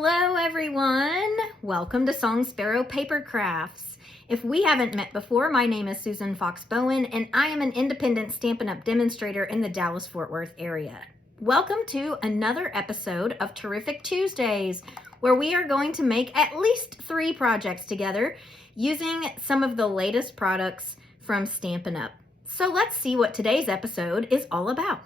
Hello everyone! Welcome to Song Sparrow Paper Crafts. If we haven't met before, my name is Susan Fox Bowen and I am an independent Stampin' Up! Demonstrator in the Dallas-Fort Worth area. Welcome to another episode of Terrific Tuesdays, where we are going to make at least 3 projects together using some of the latest products from Stampin' Up! So let's see what today's episode is all about.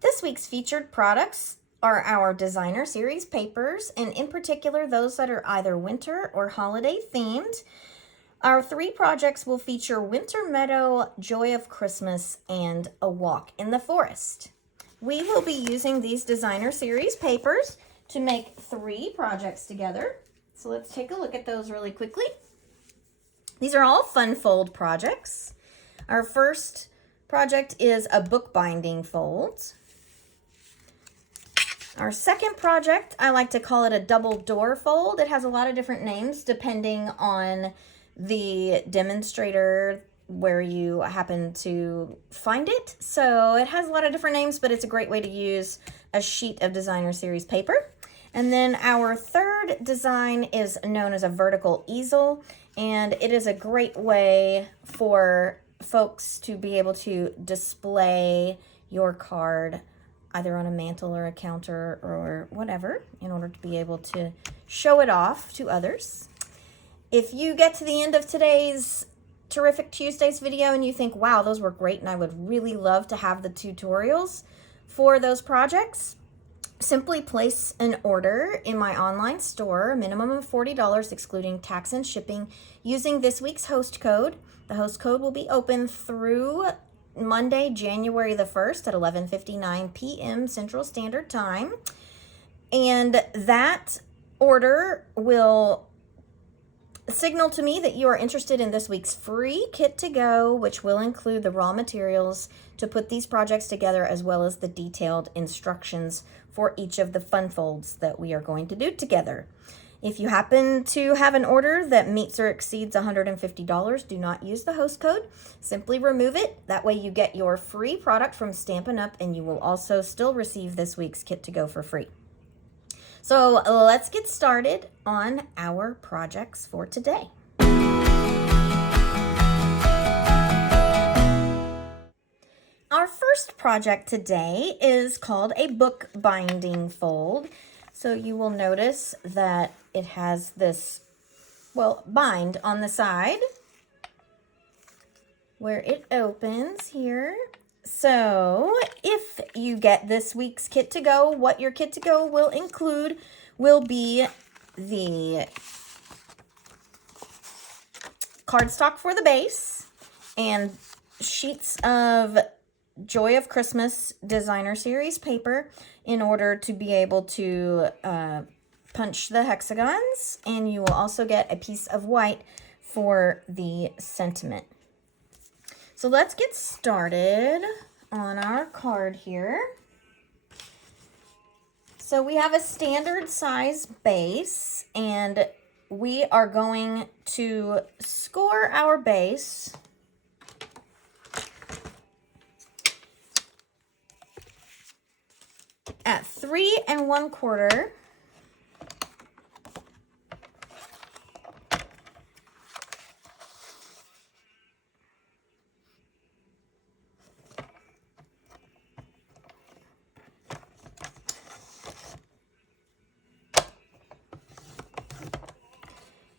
This week's featured products are our designer series papers, and in particular those that are either winter or holiday themed. Our 3 projects will feature Winter Meadow, Joy of Christmas, and A Walk in the Forest. We will be using these designer series papers to make 3 projects together. So let's take a look at those really quickly. These are all fun fold projects. Our first project is a bookbinding fold. Our second project, I like to call it a double door fold. It has a lot of different names depending on the demonstrator where you happen to find it. So it has a lot of different names, but it's a great way to use a sheet of designer series paper. And then our third design is known as a vertical easel, and it is a great way for folks to be able to display your card either on a mantle or a counter or whatever, in order to be able to show it off to others. If you get to the end of today's Terrific Tuesdays video and you think, wow, those were great and I would really love to have the tutorials for those projects, simply place an order in my online store, a minimum of $40 excluding tax and shipping, using this week's host code. The host code will be open through Monday, January the 1st at 11:59 p.m. Central Standard Time. And that order will signal to me that you are interested in this week's free kit to go, which will include the raw materials to put these projects together, as well as the detailed instructions for each of the fun folds that we are going to do together. If you happen to have an order that meets or exceeds $150, do not use the host code. Simply remove it. That way you get your free product from Stampin' Up! And you will also still receive this week's kit to go for free. So let's get started on our projects for today. Our first project today is called a bookbinding fold. So you will notice that it has this, well, bind on the side where it opens here. So if you get this week's kit to go, what your kit to go will include will be the cardstock for the base and sheets of Joy of Christmas designer series paper in order to be able to punch the hexagons, and you will also get a piece of white for the sentiment. So let's get started on our card here. So we have a standard size base, and we are going to score our base at 3 1/4.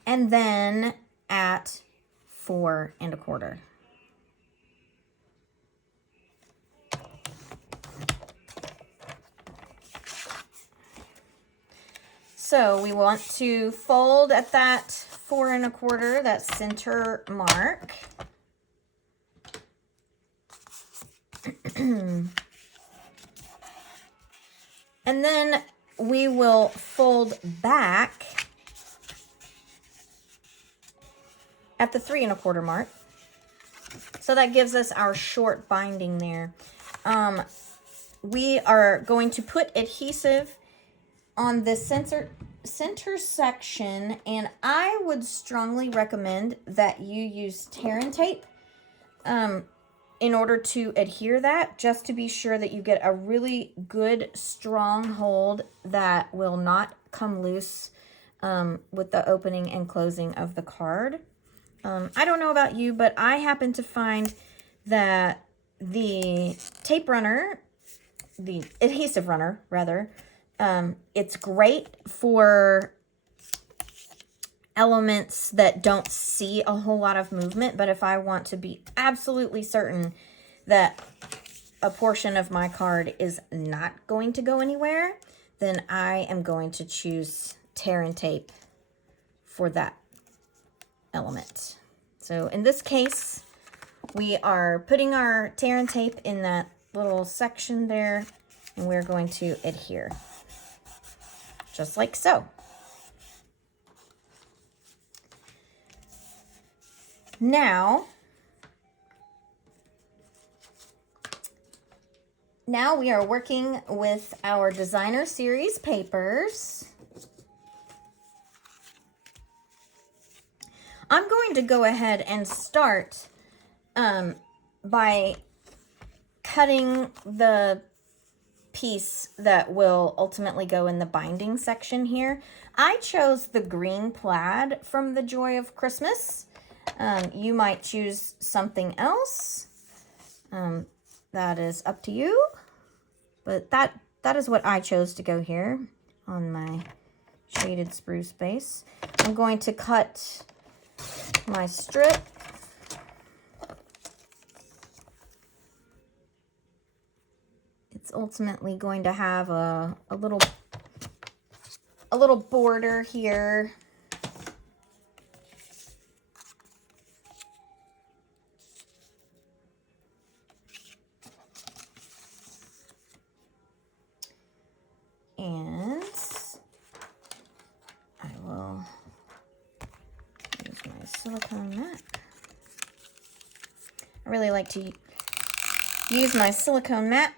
And then at 4 1/4. So we want to fold at that 4 1/4, that center mark. And then we will fold back at the 3 1/4 mark. So that gives us our short binding there. We are going to put adhesive on the center section, and I would strongly recommend that you use tear and tape. in order to adhere that, just to be sure that you get a really good strong hold that will not come loose with the opening and closing of the card. I don't know about you, but I happen to find that the tape runner, the adhesive runner rather, it's great for elements that don't see a whole lot of movement, but if I want to be absolutely certain that a portion of my card is not going to go anywhere, then I am going to choose tear and tape for that element. So in this case, we are putting our tear and tape in that little section there, and we're going to adhere, just like so. Now we are working with our designer series papers. I'm going to go ahead and start by cutting the piece that will ultimately go in the binding section here. I chose the green plaid from The Joy of Christmas. You might choose something else. That is up to you. But that is what I chose to go here on my shaded spruce base. I'm going to cut my strip. It's ultimately going to have a little border here. And I will use my silicone mat. I really like to use my silicone mat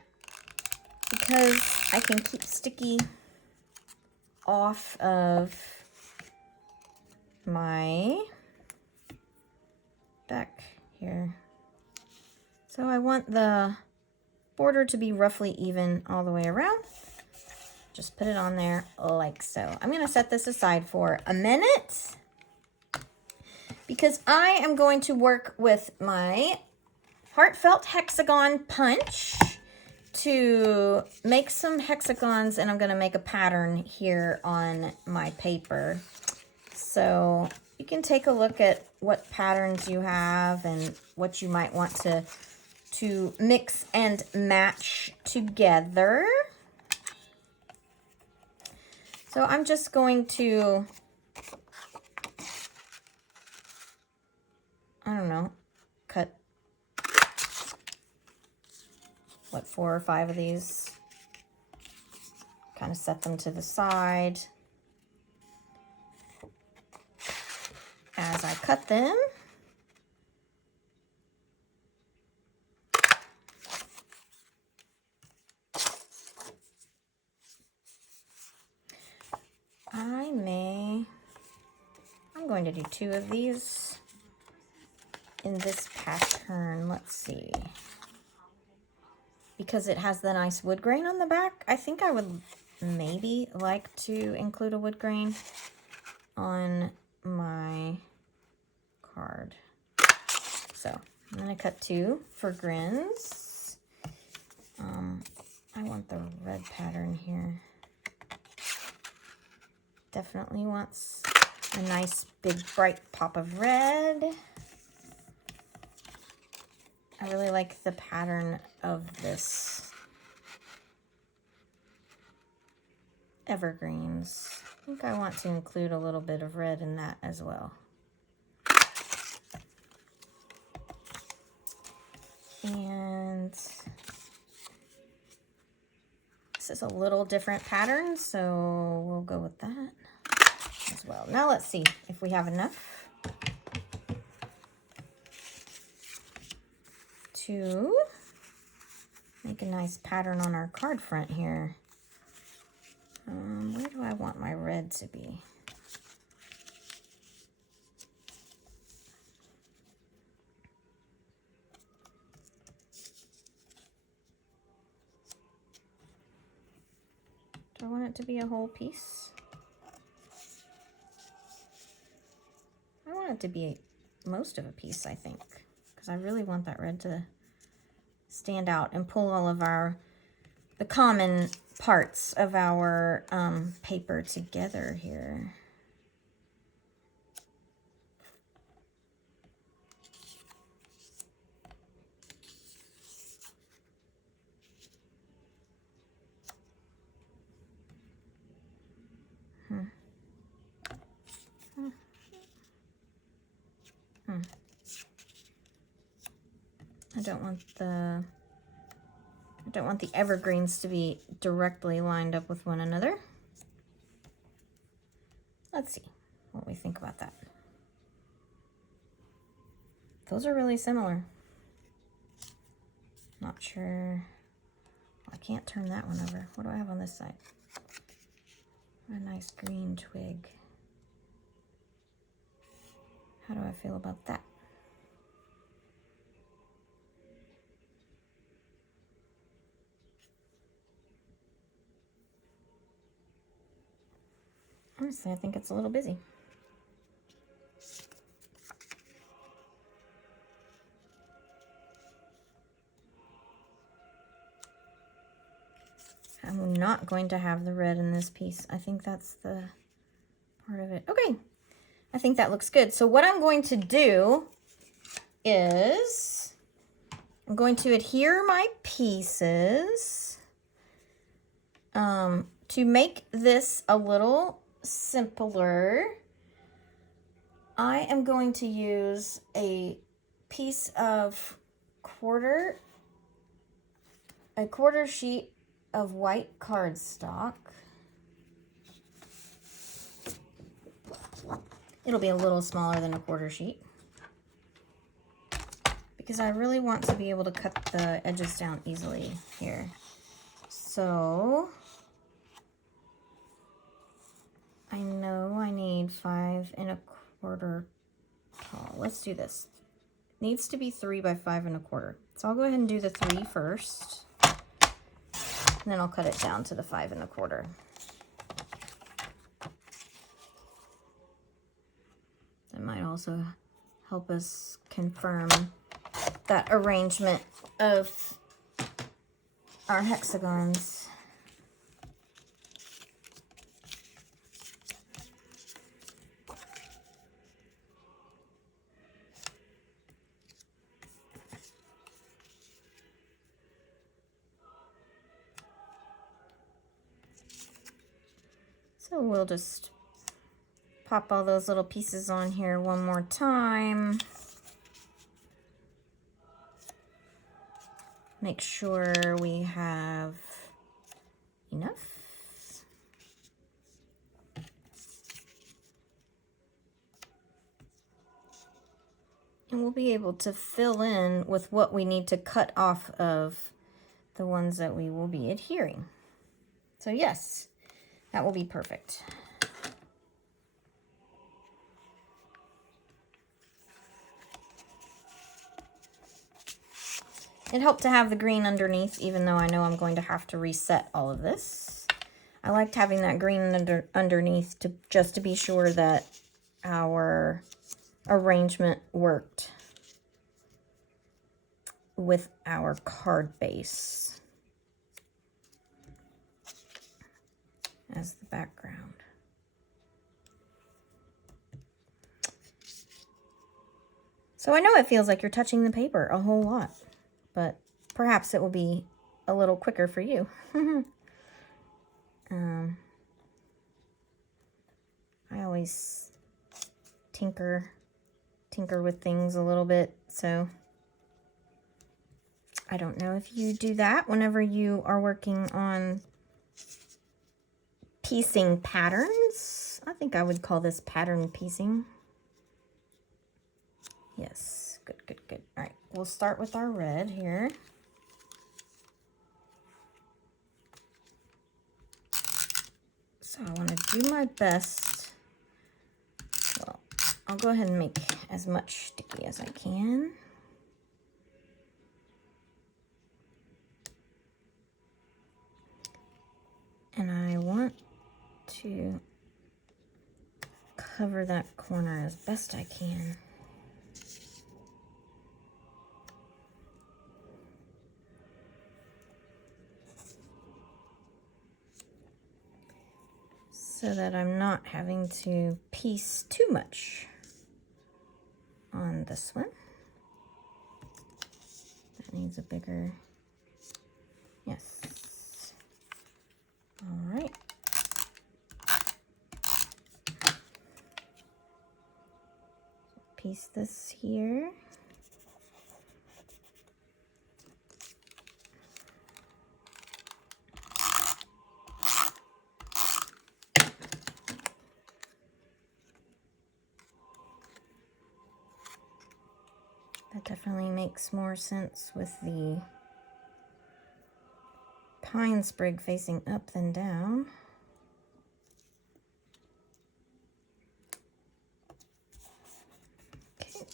because I can keep sticky off of my back here. So I want the border to be roughly even all the way around. Just put it on there like so. I'm going to set this aside for a minute because I am going to work with my Heartfelt Hexagon punch to make some hexagons, and I'm going to make a pattern here on my paper. So you can take a look at what patterns you have and what you might want to mix and match together. So I'm just going to, I don't know, cut, what, 4 or 5 of these. Kind of set them to the side. As I cut them, I'm going to do 2 of these in this pattern. Let's see. Because it has the nice wood grain on the back, I think I would maybe like to include a wood grain on my card. So I'm going to cut 2 for grins. I want the red pattern here. Definitely wants a nice big bright pop of red. I really like the pattern of this evergreens. I think I want to include a little bit of red in that as well. And this is a little different pattern, so we'll go with that as well. Now let's see if we have enough to make a nice pattern on our card front here. Where do I want my red to be? Do I want it to be a whole piece? I want it to be most of a piece, I think, because I really want that red to stand out and pull all of the common parts of our paper together here. I don't want the evergreens to be directly lined up with one another. Let's see what we think about that. Those are really similar. Not sure. I can't turn that one over. What do I have on this side? A nice green twig. How do I feel about that? Honestly, I think it's a little busy. I'm not going to have the red in this piece. I think that's the part of it. Okay, I think that looks good. So what I'm going to do is I'm going to adhere my pieces to make this a little simpler. I am going to use a piece of quarter sheet of white cardstock. It'll be a little smaller than a quarter sheet because I really want to be able to cut the edges down easily here. So I know I need 5 1/4 tall. Let's do this. It needs to be 3 by 5 1/4. So I'll go ahead and do the 3 first. And then I'll cut it down to the 5 1/4. That might also help us confirm that arrangement of our hexagons. So we'll just pop all those little pieces on here one more time. Make sure we have enough. And we'll be able to fill in with what we need to cut off of the ones that we will be adhering. So yes, that will be perfect. It helped to have the green underneath, even though I know I'm going to have to reset all of this. I liked having that green underneath just to be sure that our arrangement worked with our card base as the background. So I know it feels like you're touching the paper a whole lot, but perhaps it will be a little quicker for you. I always tinker with things a little bit, so I don't know if you do that whenever you are working on piecing patterns. I think I would call this pattern piecing. Yes, good, good, good. All right, we'll start with our red here. So I want to do my best. Well, I'll go ahead and make as much sticky as I can. And I want to cover that corner as best I can. So that I'm not having to piece too much on this one. That needs a bigger, yes. All right. Piece this here. That definitely makes more sense with the pine sprig facing up than down. Okay.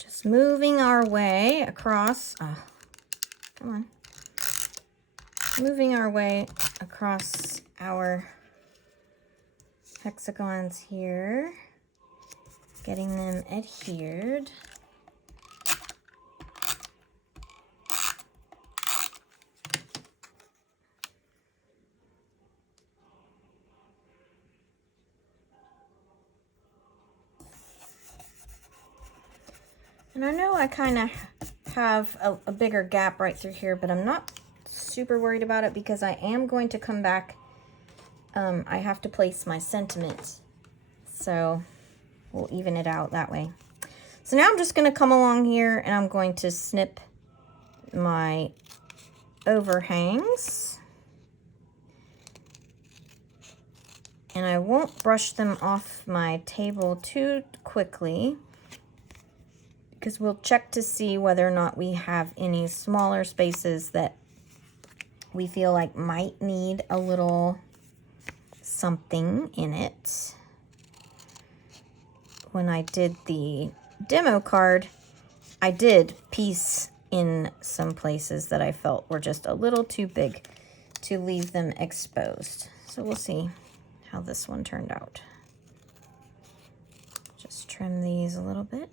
Just moving our way across, come on. Moving our way across our hexagons here, getting them adhered. And I know I kind of have a bigger gap right through here, but I'm not super worried about it because I am going to come back. I have to place my sentiment, so we'll even it out that way. So now I'm just going to come along here and I'm going to snip my overhangs. And I won't brush them off my table too quickly, because we'll check to see whether or not we have any smaller spaces that we feel like might need a little something in it. When I did the demo card, I did piece in some places that I felt were just a little too big to leave them exposed. So we'll see how this one turned out. Just trim these a little bit.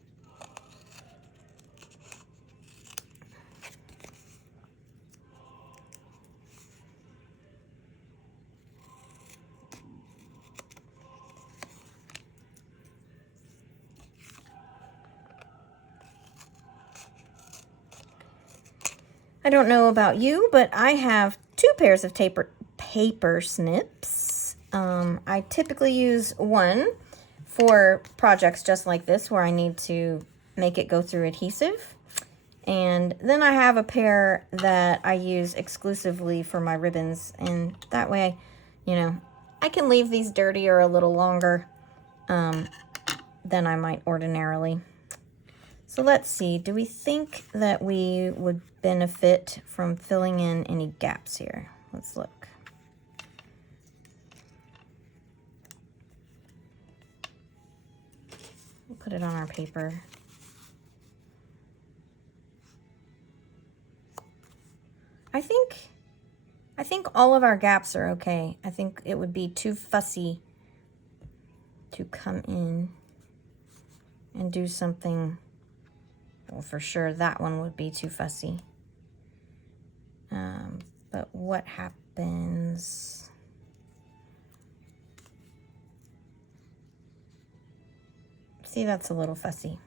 I don't know about you, but I have 2 pairs of paper snips. I typically use one for projects just like this where I need to make it go through adhesive. And then I have a pair that I use exclusively for my ribbons. And that way, you know, I can leave these dirtier a little longer than I might ordinarily. So let's see, do we think that we would benefit from filling in any gaps here? Let's look. We'll put it on our paper. I think all of our gaps are okay. I think it would be too fussy to come in and do something. Well, for sure, that one would be too fussy. But what happens? See, that's a little fussy.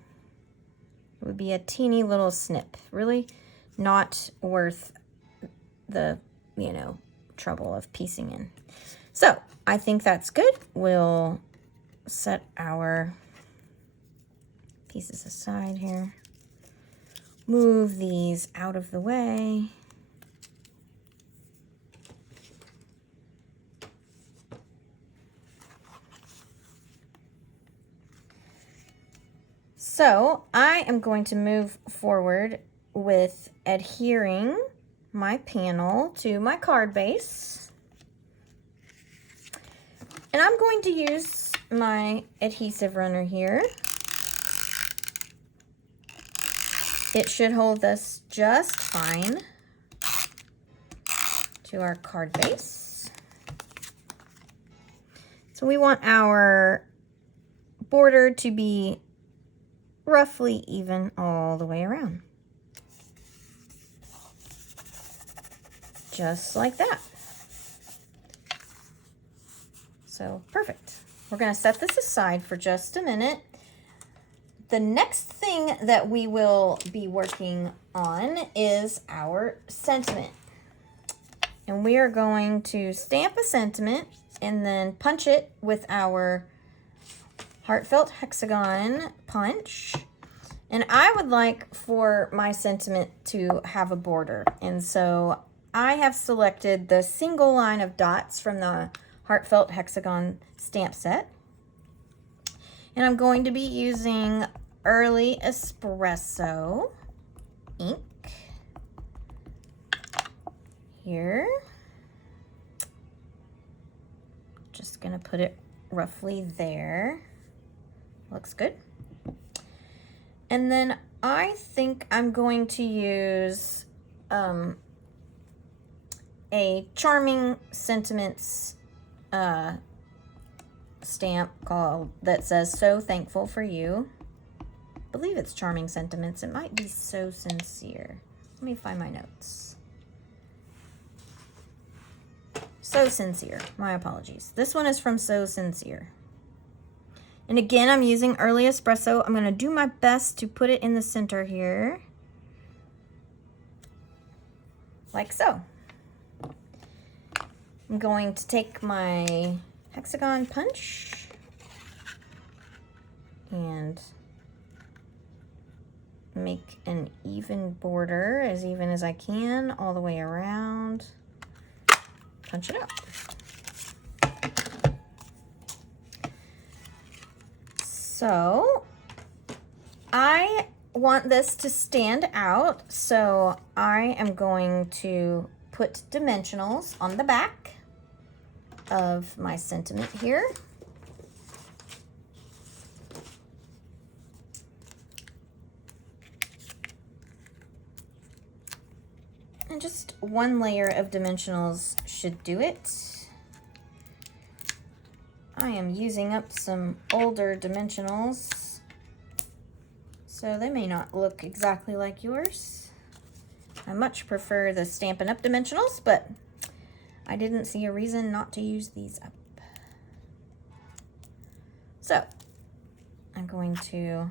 It would be a teeny little snip. Really not worth the, you know, trouble of piecing in. So I think that's good. We'll set our pieces aside here. move these out of the way. So I am going to move forward with adhering my panel to my card base. And I'm going to use my adhesive runner here. It should hold this just fine to our card base. So we want our border to be roughly even all the way around. Just like that. So perfect. We're going to set this aside for just a minute. The next thing that we will be working on is our sentiment. And we are going to stamp a sentiment and then punch it with our heartfelt hexagon punch. And I would like for my sentiment to have a border. And so I have selected the single line of dots from the heartfelt hexagon stamp set. And I'm going to be using Early Espresso ink here. Just gonna put it roughly there. Looks good. And then I think I'm going to use a Charming Sentiments stamp that says "So Thankful for You." I believe it's Charming Sentiments. It might be So Sincere. Let me find my notes. So Sincere. My apologies. This one is from So Sincere. And again, I'm using Early Espresso. I'm going to do my best to put it in the center here. Like so. I'm going to take my hexagon punch and make an even border, as even as I can, all the way around. Punch it up. So I want this to stand out, so I am going to put dimensionals on the back of my sentiment here. And just one layer of dimensionals should do it. I am using up some older dimensionals, so they may not look exactly like yours. I much prefer the Stampin' Up dimensionals, but I didn't see a reason not to use these up. So I'm going to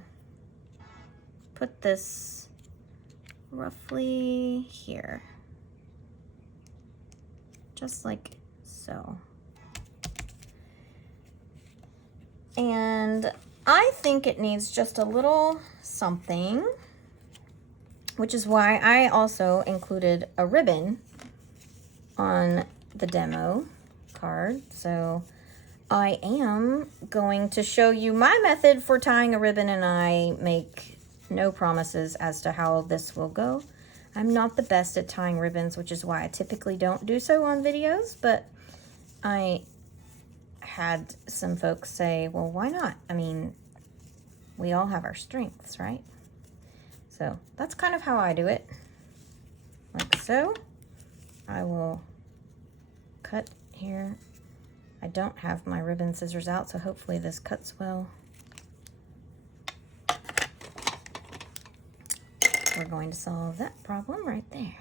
put this roughly here, just like so. And I think it needs just a little something, which is why I also included a ribbon on the demo card. So I am going to show you my method for tying a ribbon, and I make no promises as to how this will go. I'm not the best at tying ribbons, which is why I typically don't do so on videos, but I had some folks say, well, why not? I mean, we all have our strengths, right? So that's kind of how I do it. Like so. I will cut here. I don't have my ribbon scissors out, so hopefully this cuts well. We're going to solve that problem right there.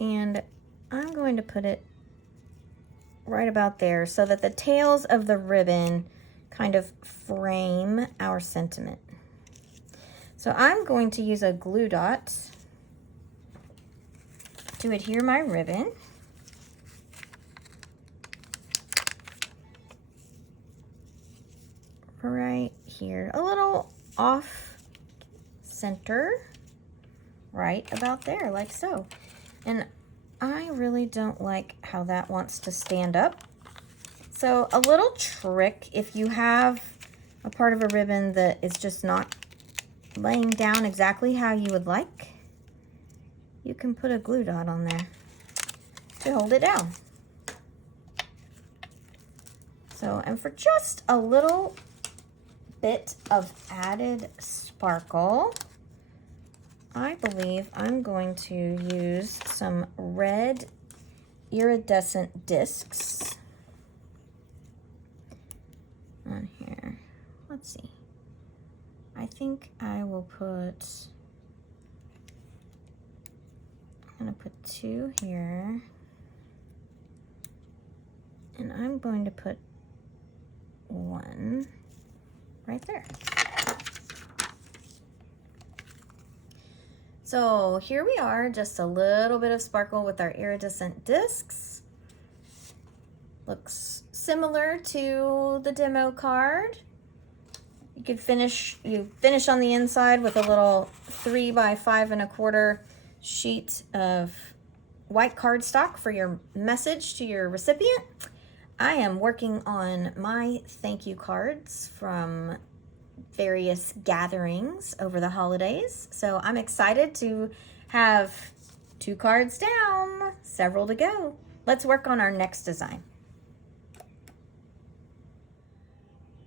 And I'm going to put it right about there so that the tails of the ribbon kind of frame our sentiment. So I'm going to use a glue dot to adhere my ribbon. right here, a little off center, right about there, like so. And I really don't like how that wants to stand up. So a little trick, if you have a part of a ribbon that is just not laying down exactly how you would like, you can put a glue dot on there to hold it down. So, and for just a little bit of added sparkle, I believe I'm going to use some red iridescent discs on here. Let's see. I think I will put, I'm going to put 2 here. And I'm going to put 1 right there. So here we are, just a little bit of sparkle with our iridescent discs. Looks similar to the demo card. You finish on the inside with a little 3 by 5 1/4 sheet of white cardstock for your message to your recipient. I am working on my thank you cards from various gatherings over the holidays. So I'm excited to have 2 cards down, several to go. Let's work on our next design.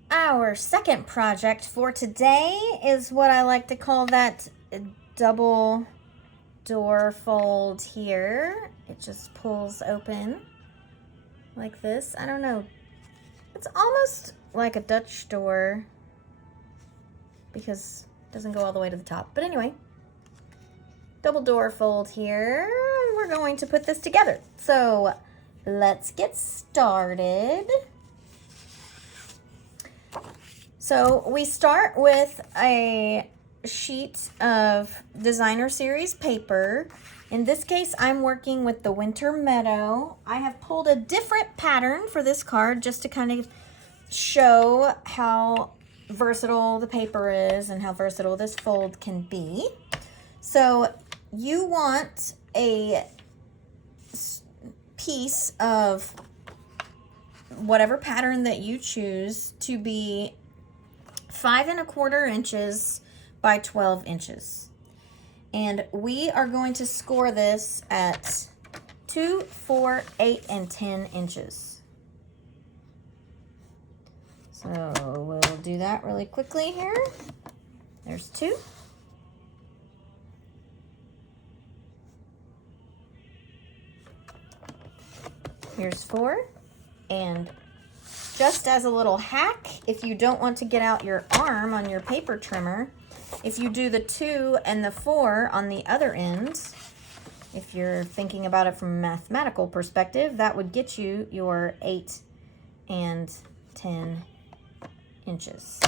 Our second project for today is what I like to call that double door fold here. It just pulls open like this. I don't know. It's almost like a Dutch door because it doesn't go all the way to the top. But anyway, double door fold here. We're going to put this together. So let's get started. So we start with a sheet of designer series paper. In this case, I'm working with the Winter Meadow. I have pulled a different pattern for this card just to kind of show how versatile the paper is and how versatile this fold can be. So you want a piece of whatever pattern that you choose to be 5 1/4 inches by 12 inches. And we are going to score this at 2, 4, 8, and 10 inches. So we'll do that really quickly here. There's 2. Here's 4. And just as a little hack, if you don't want to get out your arm on your paper trimmer, if you do the 2 and the 4 on the other end, if you're thinking about it from a mathematical perspective, that would get you your 8 and 10 inches.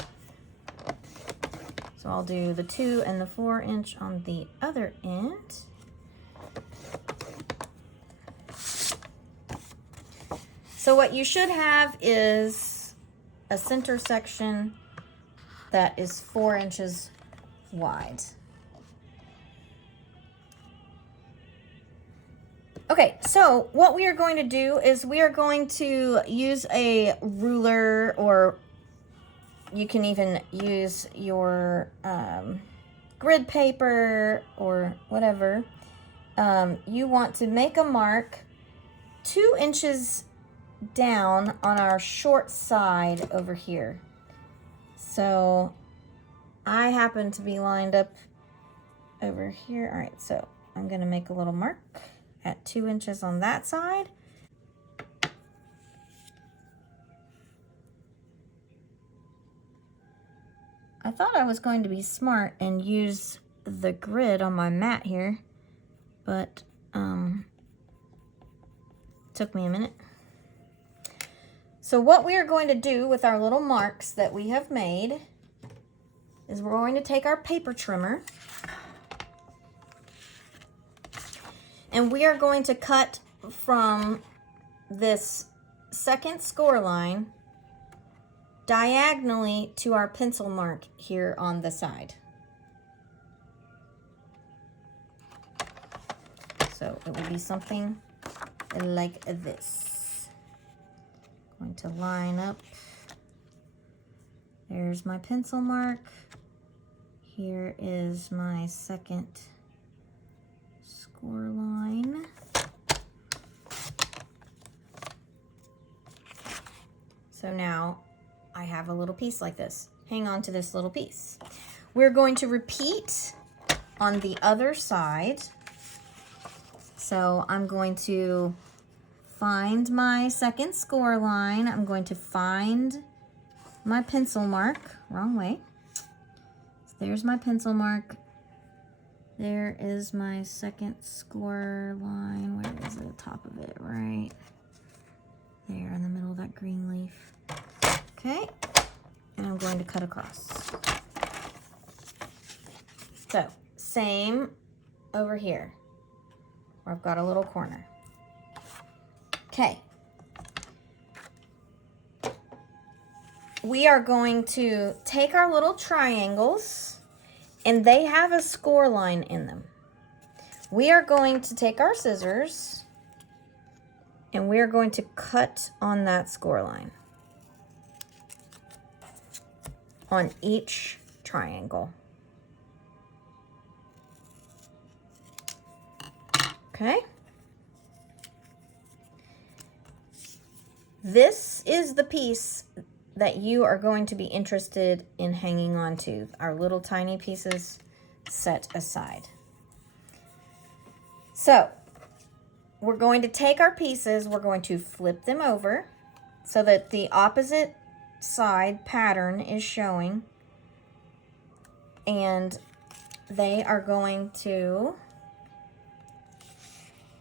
So I'll do the 2 and the 4 inch on the other end. So what you should have is a center section that is 4 inches wide. Okay, so what we are going to do is we are going to use a ruler, or you can even use your grid paper or whatever. You want to make a mark 2 inches down on our short side over here. So I happen to be lined up over here. All right, so I'm going to make a little mark at 2 inches on that side. I thought I was going to be smart and use the grid on my mat here, but took me a minute. So what we are going to do with our little marks that we have made is we're going to take our paper trimmer and we are going to cut from this second score line diagonally to our pencil mark here on the side. So it will be something like this. Going to line up. There's my pencil mark. Here is my second score line. So now I have a little piece like this. Hang on to this little piece. We're going to repeat on the other side. So I'm going to find my second score line. I'm going to find my pencil mark. Wrong way. So there's my pencil mark. There is my second score line. Where is the top of it? Right there in the middle of that green leaf. Okay. And I'm going to cut across. So, same over here, where I've got a little corner. Okay. We are going to take our little triangles, and they have a score line in them. We are going to take our scissors, and we are going to cut on that score line on each triangle. Okay. This is the piece that you are going to be interested in hanging on to. Our little tiny pieces set aside. So we're going to take our pieces, we're going to flip them over so that the opposite side pattern is showing, and they are going to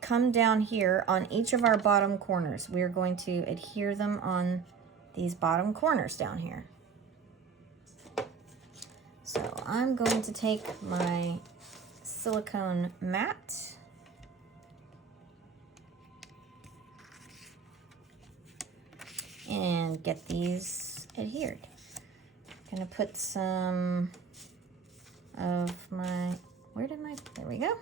come down here on each of our bottom corners. We are going to adhere them on these bottom corners down here. So I'm going to take my silicone mat and get these adhered. I'm gonna put some of my, there we go.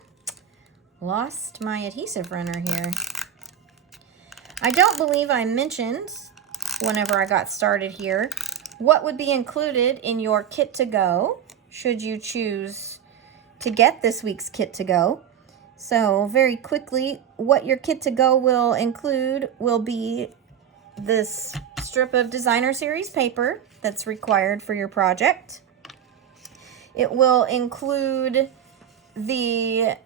Lost my adhesive runner here. I don't believe I mentioned whenever I got started here what would be included in your kit to go should you choose to get this week's kit to go. So very quickly, what your kit to go will include will be this strip of designer series paper that's required for your project. It will include the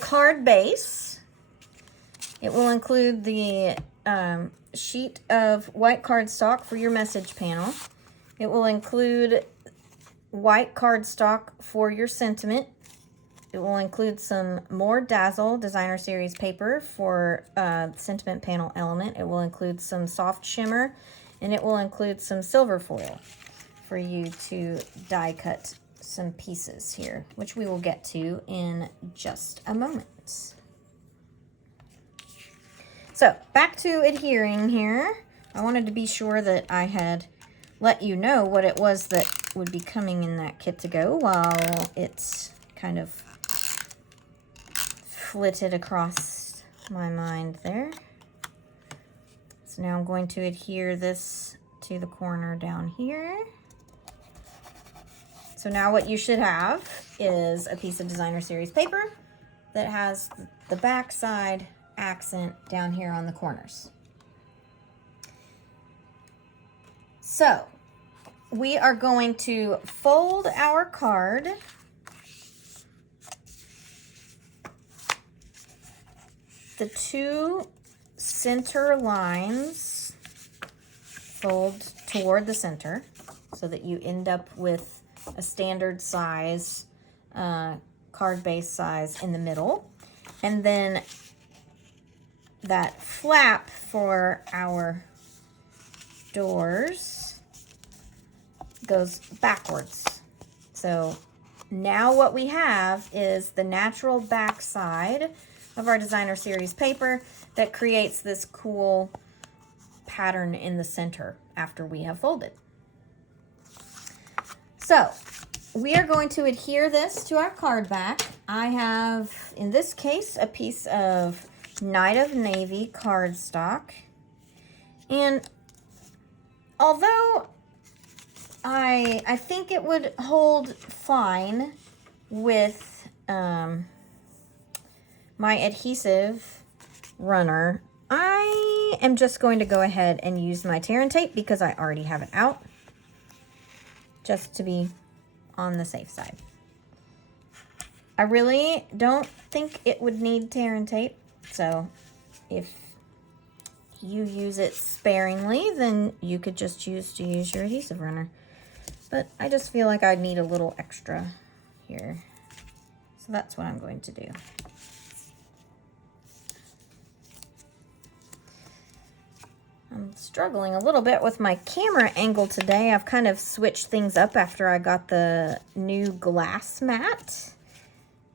card base. It will include the sheet of white cardstock for your message panel. It will include white cardstock for your sentiment. It will include some more Dazzle Designer Series paper for sentiment panel element. It will include some soft shimmer, and it will include some silver foil for you to die cut some pieces here, which we will get to in just a moment. So back to adhering here. I wanted to be sure that I had let you know what it was that would be coming in that kit to go while it's kind of flitted across my mind there. So now I'm going to adhere this to the corner down here. So now what you should have is a piece of designer series paper that has the back side accent down here on the corners. So we are going to fold our card the two center lines, fold toward the center so that you end up with a standard size, card base size in the middle. And then that flap for our doors goes backwards. So now what we have is the natural back side of our designer series paper that creates this cool pattern in the center after we have folded. So we are going to adhere this to our card back. I have, in this case, a piece of Night of Navy cardstock. And although I think it would hold fine with my adhesive runner, I am just going to go ahead and use my tear and tape because I already have it out, just to be on the safe side. I really don't think it would need tear and tape, so if you use it sparingly, then you could just choose to use your adhesive runner. But I just feel like I'd need a little extra here, so that's what I'm going to do. I'm struggling a little bit with my camera angle today. I've kind of switched things up after I got the new glass mat.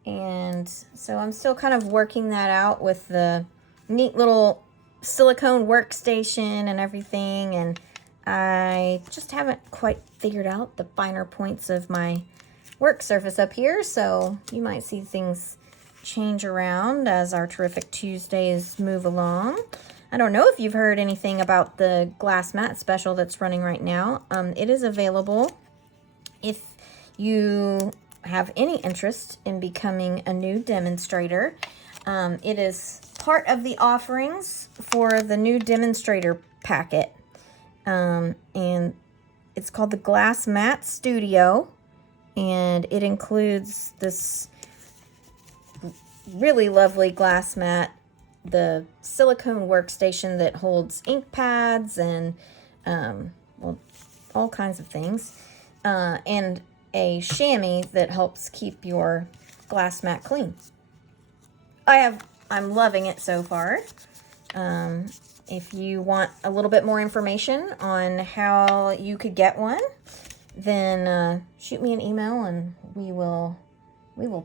And so I'm still kind of working that out with the neat little silicone workstation and everything. And I just haven't quite figured out the finer points of my work surface up here. So you might see things change around as our Terrific Tuesdays move along. I don't know if you've heard anything about the glass mat special that's running right now. It is available if you have any interest in becoming a new demonstrator. It is part of the offerings for the new demonstrator packet. And it's called the Glass Mat Studio. And it includes this really lovely glass mat, the silicone workstation that holds ink pads and well, all kinds of things, and a chamois that helps keep your glass mat clean. I'm loving it so far. If you want a little bit more information on how you could get one, then shoot me an email and we will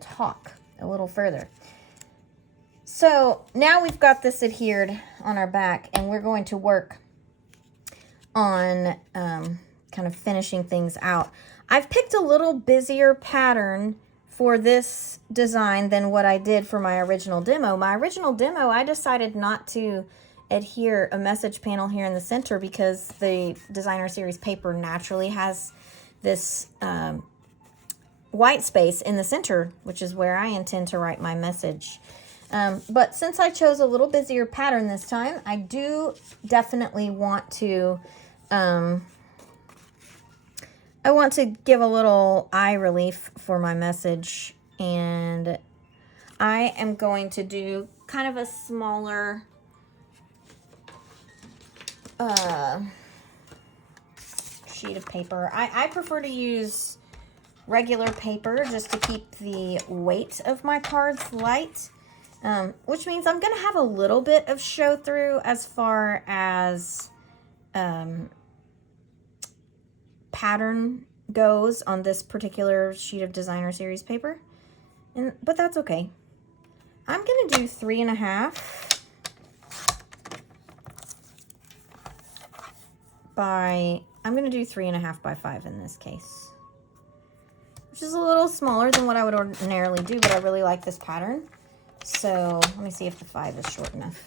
talk a little further. So now we've got this adhered on our back, and we're going to work on kind of finishing things out. I've picked a little busier pattern for this design than what I did for my original demo. My original demo, I decided not to adhere a message panel here in the center because the designer series paper naturally has this white space in the center, which is where I intend to write my message. But since I chose a little busier pattern this time, I do definitely want to, I want to give a little eye relief for my message, and I am going to do kind of a smaller, sheet of paper. I prefer to use regular paper just to keep the weight of my cards light. Which means I'm going to have a little bit of show through as far as pattern goes on this particular sheet of designer series paper. But that's okay. I'm going to do 3.5 by, I'm going to do 3.5 by 5 in this case, which is a little smaller than what I would ordinarily do, but I really like this pattern. So let me see if the 5 is short enough.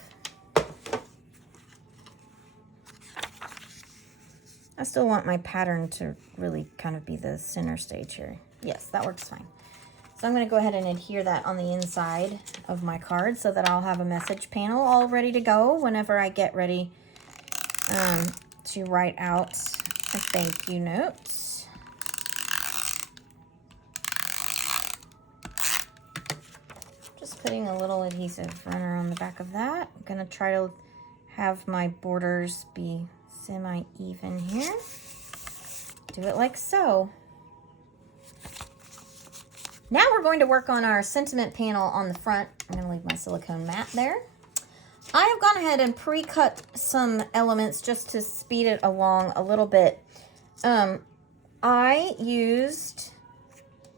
I still want my pattern to really kind of be the center stage here. Yes, that works fine. So I'm going to go ahead and adhere that on the inside of my card so that I'll have a message panel all ready to go whenever I get ready to write out a thank you note. Putting a little adhesive runner on the back of that. I'm going to try to have my borders be semi-even here. Do it like so. Now we're going to work on our sentiment panel on the front. I'm going to leave my silicone mat there. I have gone ahead and pre-cut some elements just to speed it along a little bit. I used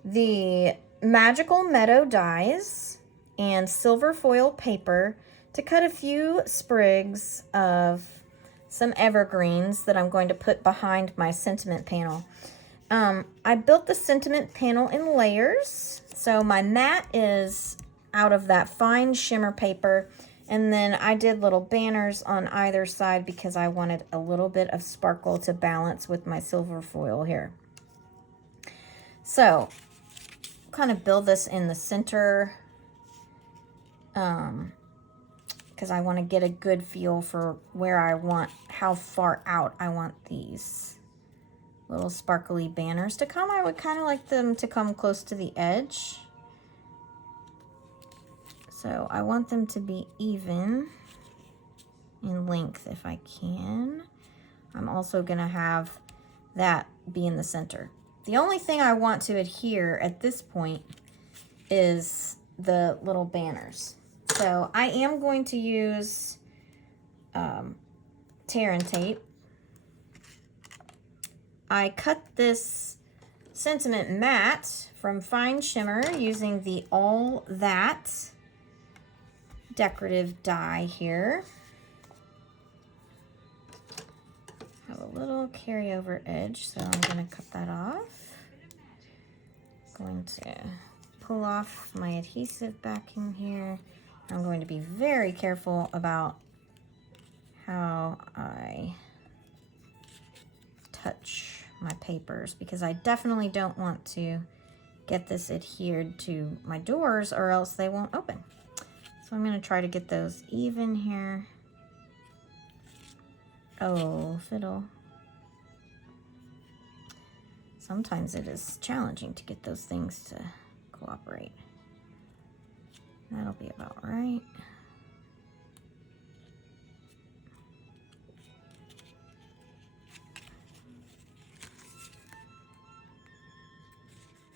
the Magical Meadow dies and silver foil paper to cut a few sprigs of some evergreens that I'm going to put behind my sentiment panel. I built the sentiment panel in layers. So my mat is out of that fine shimmer paper. And then I did little banners on either side because I wanted a little bit of sparkle to balance with my silver foil here. So kind of build this in the center because I want to get a good feel for where I want, how far out I want these little sparkly banners to come. I would kind of like them to come close to the edge. So I want them to be even in length if I can. I'm also gonna have that be in the center. The only thing I want to adhere at this point is the little banners. So I am going to use tear and tape. I cut this sentiment mat from fine shimmer using the All That decorative die here. Have a little carryover edge, so I'm going to cut that off. Going to pull off my adhesive backing here. I'm going to be very careful about how I touch my papers because I definitely don't want to get this adhered to my doors or else they won't open. So I'm going to try to get those even here. Oh, fiddle. Sometimes it is challenging to get those things to cooperate. That'll be about right.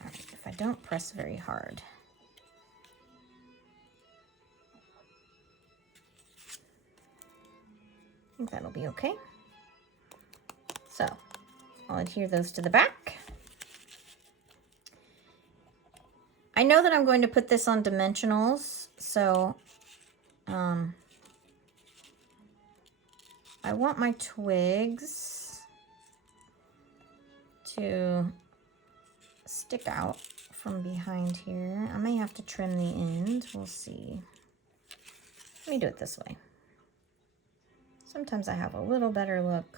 All right, if I don't press very hard. I think that'll be okay. So I'll adhere those to the back. I know that I'm going to put this on dimensionals, so I want my twigs to stick out from behind here. I may have to trim the end, we'll see. Let me do it this way. Sometimes I have a little better look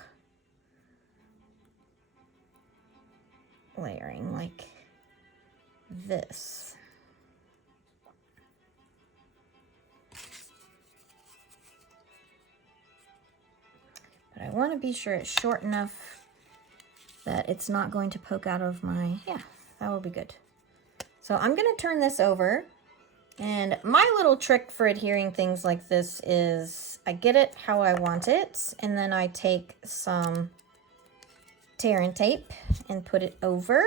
layering like this. But I want to be sure it's short enough that it's not going to poke out of my, yeah, that will be good. So I'm going to turn this over. And my little trick for adhering things like this is I get it how I want it, and then I take some tear and tape and put it over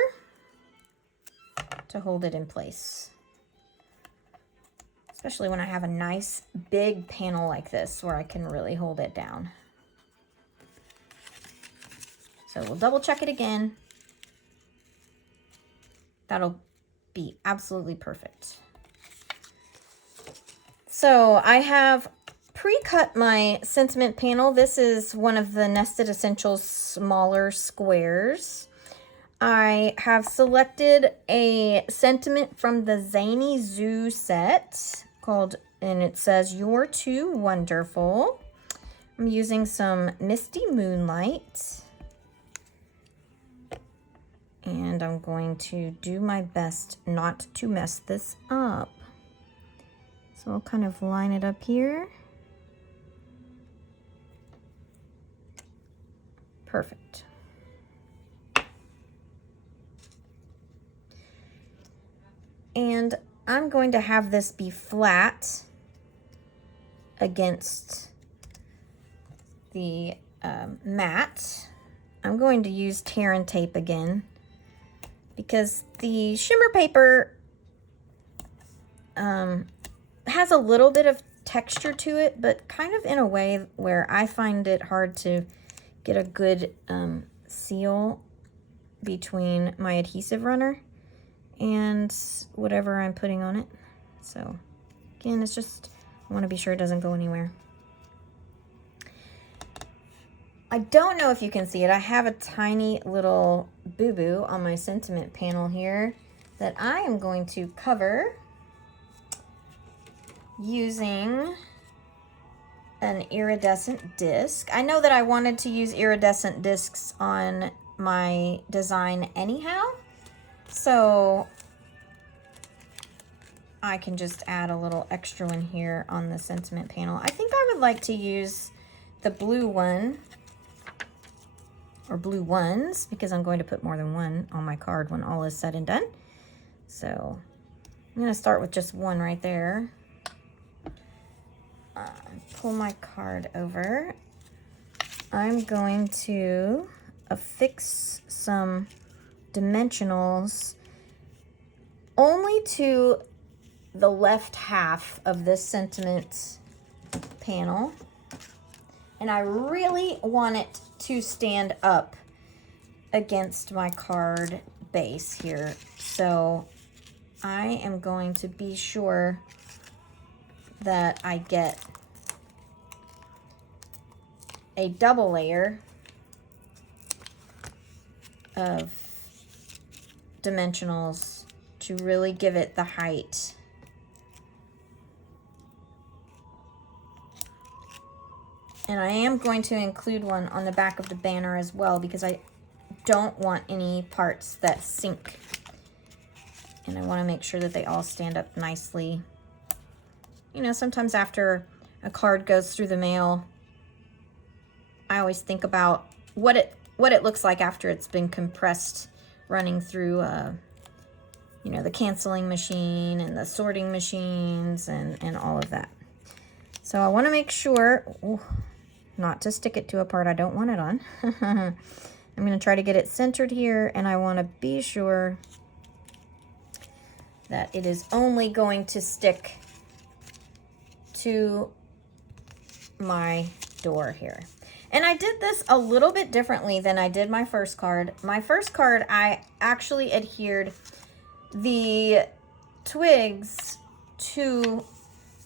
to hold it in place. Especially when I have a nice big panel like this where I can really hold it down. So we'll double check it again. That'll be absolutely perfect. So I have pre-cut my sentiment panel. This is one of the Nested Essentials smaller squares. I have selected a sentiment from the Zany Zoo set called, and it says, "You're Too Wonderful." I'm using some Misty Moonlight. And I'm going to do my best not to mess this up. So I'll kind of line it up here. Perfect. And I'm going to have this be flat against the mat. I'm going to use tear and tape again because the shimmer paper has a little bit of texture to it, but kind of in a way where I find it hard to get a good seal between my adhesive runner and whatever I'm putting on it. So Again, it's just, I want to be sure it doesn't go anywhere. I don't know if you can see it. I have a tiny little boo-boo on my sentiment panel here that I am going to cover using an iridescent disc. I know that I wanted to use iridescent discs on my design anyhow, so I can just add a little extra one here on the sentiment panel. I think I would like to use the blue one, or blue ones, because I'm going to put more than one on my card when all is said and done. So I'm going to start with just one right there. Pull my card over. I'm going to affix some dimensionals only to the left half of this sentiment panel. And I really want it to stand up against my card base here. So I am going to be sure that I get a double layer of dimensionals to really give it the height. And I am going to include one on the back of the banner as well, because I don't want any parts that sink. And I want to make sure that they all stand up nicely. You know, sometimes after a card goes through the mail, I always think about what it looks like after it's been compressed, running through you know, the canceling machine and the sorting machines and all of that. So I want to make sure not to stick it to a part I don't want it on. I'm going to try to get it centered here, and I want to be sure that it is only going to stick to my door here. And I did this a little bit differently than I did my first card. My first card, I actually adhered the twigs to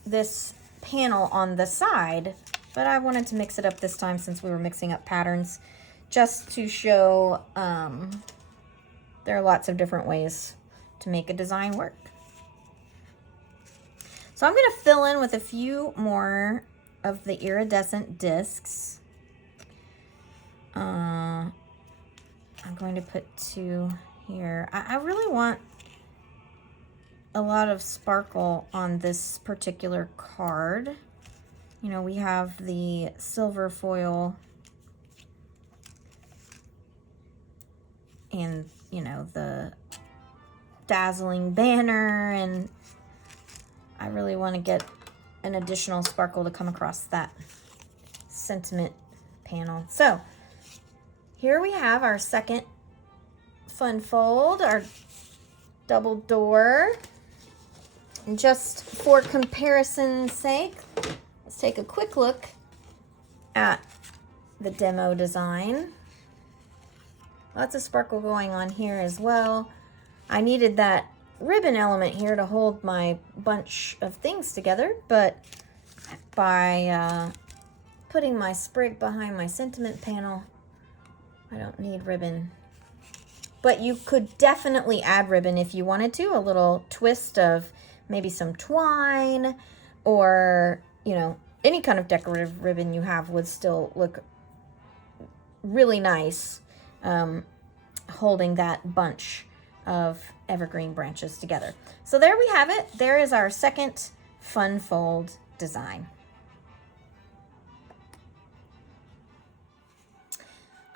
this panel on the side, but I wanted to mix it up this time since we were mixing up patterns, just to show there are lots of different ways to make a design work. So I'm going to fill in with a few more of the iridescent discs. I'm going to put 2 here. I really want a lot of sparkle on this particular card. You know, we have the silver foil and, you know, the dazzling banner, and I really want to get an additional sparkle to come across that sentiment panel. So here we have our second fun fold, our double door. And just for comparison's sake, let's take a quick look at the demo design. Lots of sparkle going on here as well. I needed that ribbon element here to hold my bunch of things together, but by putting my sprig behind my sentiment panel, I don't need ribbon. But you could definitely add ribbon if you wanted to, a little twist of maybe some twine, or, you know, any kind of decorative ribbon you have would still look really nice, holding that bunch of evergreen branches together. So there we have it. There is our second fun fold design.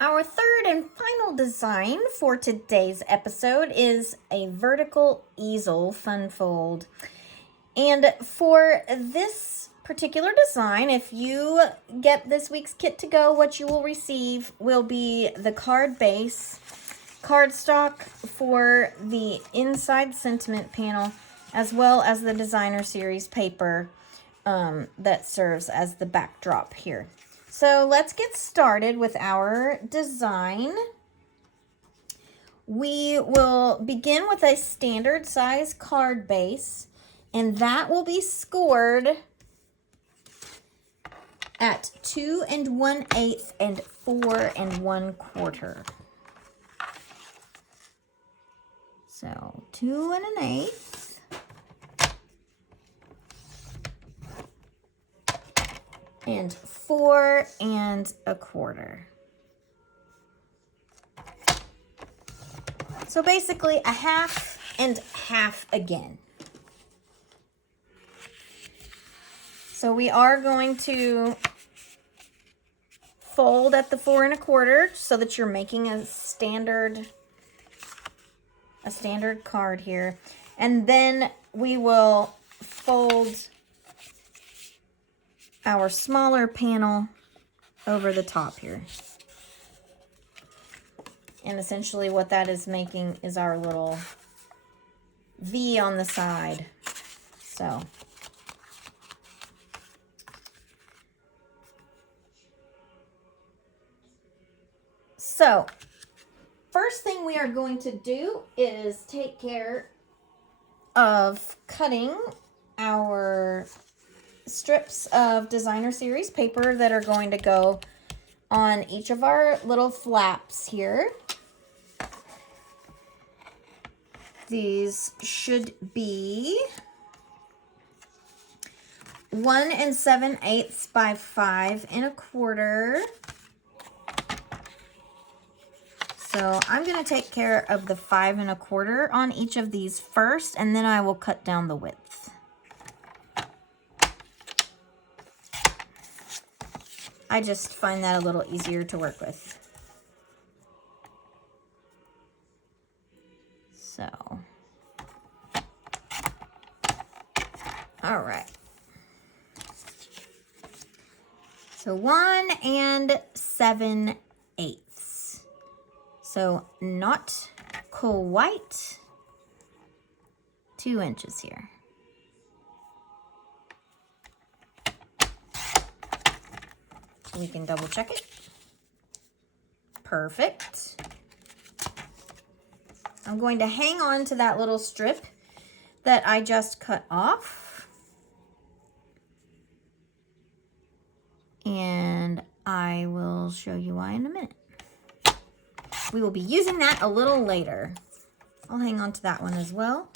Our third and final design for today's episode is a vertical easel fun fold. And for this particular design, if you get this week's kit to go, what you will receive will be the card base, cardstock for the inside sentiment panel, as well as the designer series paper that serves as the backdrop here. So let's get started with our design. We will begin with a standard size card base, And that will be scored at 2 1/8 and 4 1/4. So 2 1/8 and 4 1/4. So basically a half and half again. So we are going to fold at the 4 1/4 so that you're making a standard card here. And then we will fold our smaller panel over the top here. And essentially what that is making is our little V on the side. So first thing we are going to do is take care of cutting our strips of designer series paper that are going to go on each of our little flaps here. These should be 1 7/8 by 5 1/4. So I'm going to take care of the 5 1/4 on each of these first, and then I will cut down the width. I just find that a little easier to work with. So, all right. So 1 7/8. So not quite 2 inches here. We can double check it. Perfect. I'm going to hang on to that little strip that I just cut off. And I will show you why in a minute. We will be using that a little later. I'll hang on to that one as well.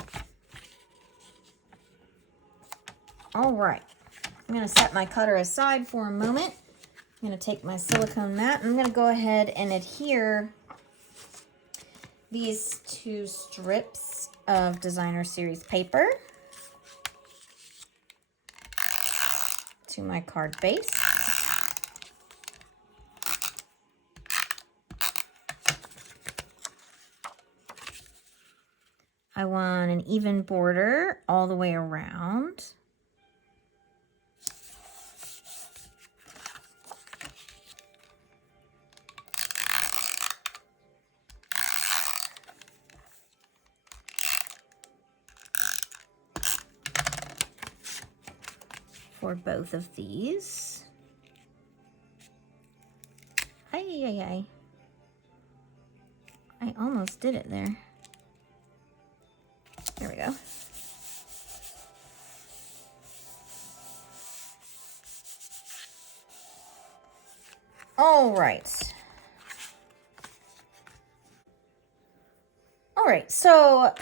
All right. I'm going to set my cutter aside for a moment. I'm going to take my silicone mat. I'm going to go ahead and adhere these 2 strips of designer series paper to my card base. I want an even border all the way around. For both of these. I almost did it there. There we go. All right. All right, so